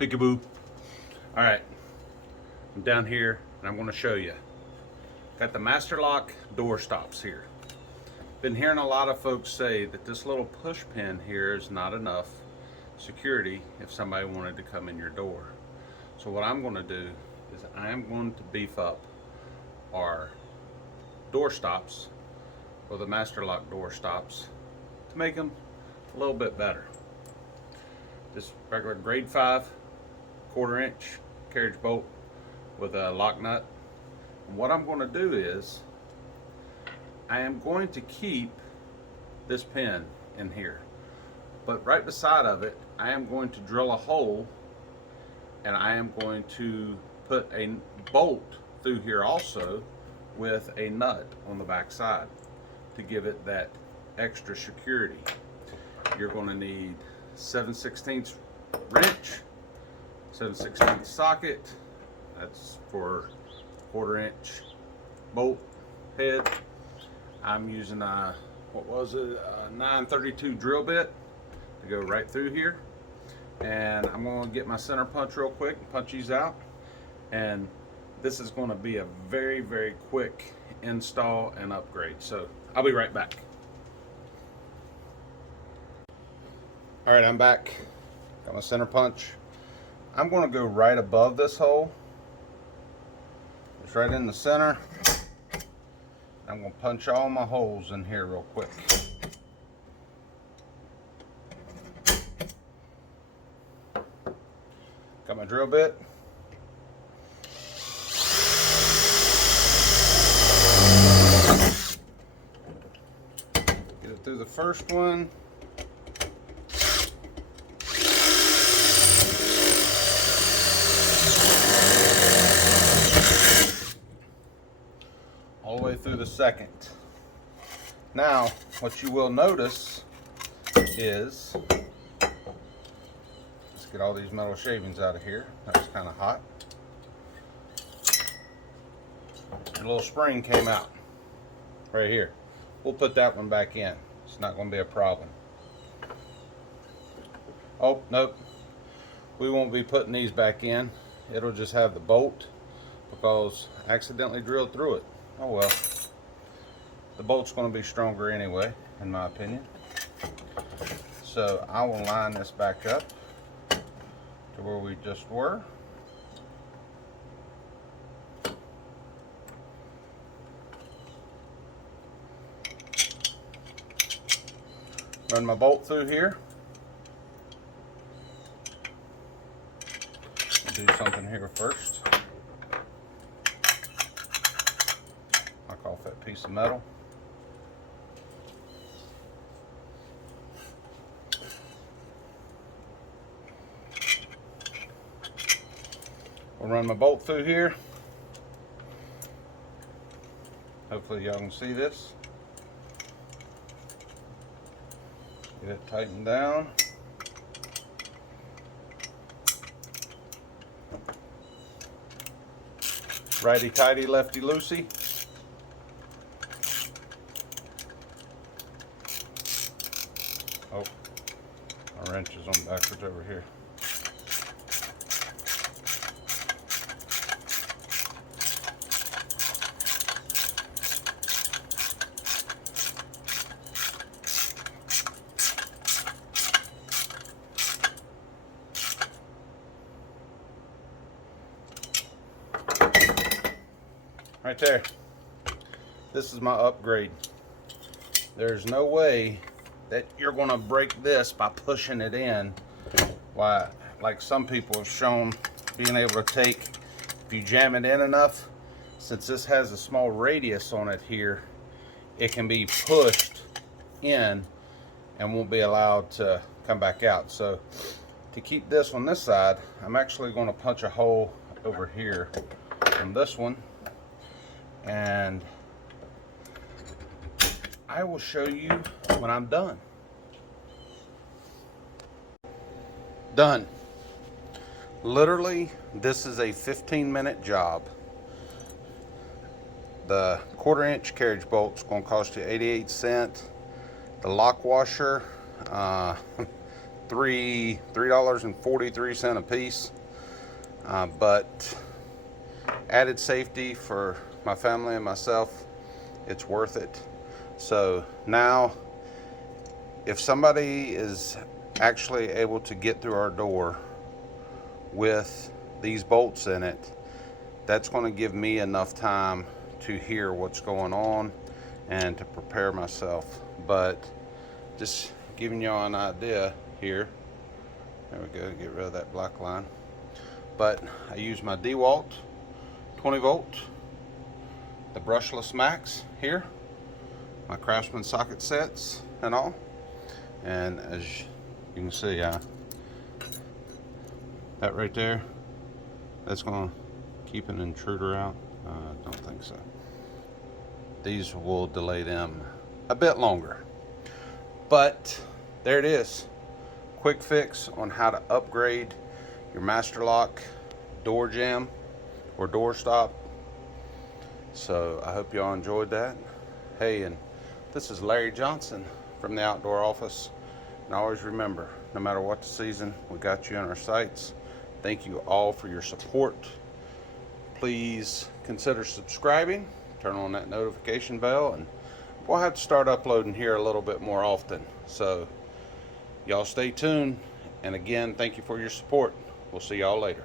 Peekaboo. All right, I'm down here and I'm going to show you. Got the Master Lock door stops here. Been hearing a lot of folks say that this little push pin here is not enough security if somebody wanted to come in your door. So what I'm going to do is I'm going to beef up our door stops, or the Master Lock door stops, to make them a little bit better. This regular grade 5 1/4" carriage bolt with a lock nut. And what I'm going to do is I am going to keep this pin in here, but right beside of it I am going to drill a hole, and I am going to put a bolt through here also with a nut on the back side to give it that extra security. You're going to need 7/16 wrench, 7/16 socket. That's for 1/4" bolt head. I'm using a 932 drill bit to go right through here, and I'm going to get my center punch real quick and punch these out. And this is going to be a very, very quick install and upgrade. So I'll be right back. All right, I'm back. Got my center punch. I'm going to go right above this hole. It's right in the center. I'm going to punch all my holes in here real quick. Got my drill bit. Get it through the first one. All the way through the second. Now, what you will notice is, let's get all these metal shavings out of here. That was kind of hot. A little spring came out right here. We'll put that one back in. It's not going to be a problem. Oh, nope. We won't be putting these back in. It'll just have the bolt because I accidentally drilled through it. Oh well. The bolt's going to be stronger anyway, in my opinion. So I will line this back up to where we just were. Run my bolt through here. Do something here first. Knock off that piece of metal. We'll run my bolt through here. Hopefully y'all can see this. Get it tightened down. Righty tighty, lefty loosey. Oh, my wrench is on backwards over here. Right there. This is my upgrade. There's no way that you're going to break this by pushing it in. Why, like some people have shown, being able to take, if you jam it in enough, since this has a small radius on it here, it can be pushed in and won't be allowed to come back out. So to keep this on this side, I'm actually going to punch a hole over here from this one, and I will show you when I'm done. Done. Literally, this is a 15-minute job. The 1/4" carriage bolt's going to cost you 88 cents. The lock washer, $3.43 a piece. But added safety for my family and myself, it's worth it. So now, if somebody is actually able to get through our door with these bolts in it, that's going to give me enough time to hear what's going on and to prepare myself. But just giving you an idea here. There we go, get rid of that black line. But I use my DeWalt 20 volt, the brushless Max here, my Craftsman socket sets and all. And as you can see, that right there, that's gonna keep an intruder out. I don't think so. These will delay them a bit longer. But there it is. Quick fix on how to upgrade your Master Lock door jamb or door stop. So I hope y'all enjoyed that. Hey, and this is Larry Johnson from the Outdoor Office. And always remember, no matter what the season, we got you in our sights. Thank you all for your support. Please consider subscribing, turn on that notification bell, and we'll have to start uploading here a little bit more often. So y'all stay tuned. And again, thank you for your support. We'll see y'all later.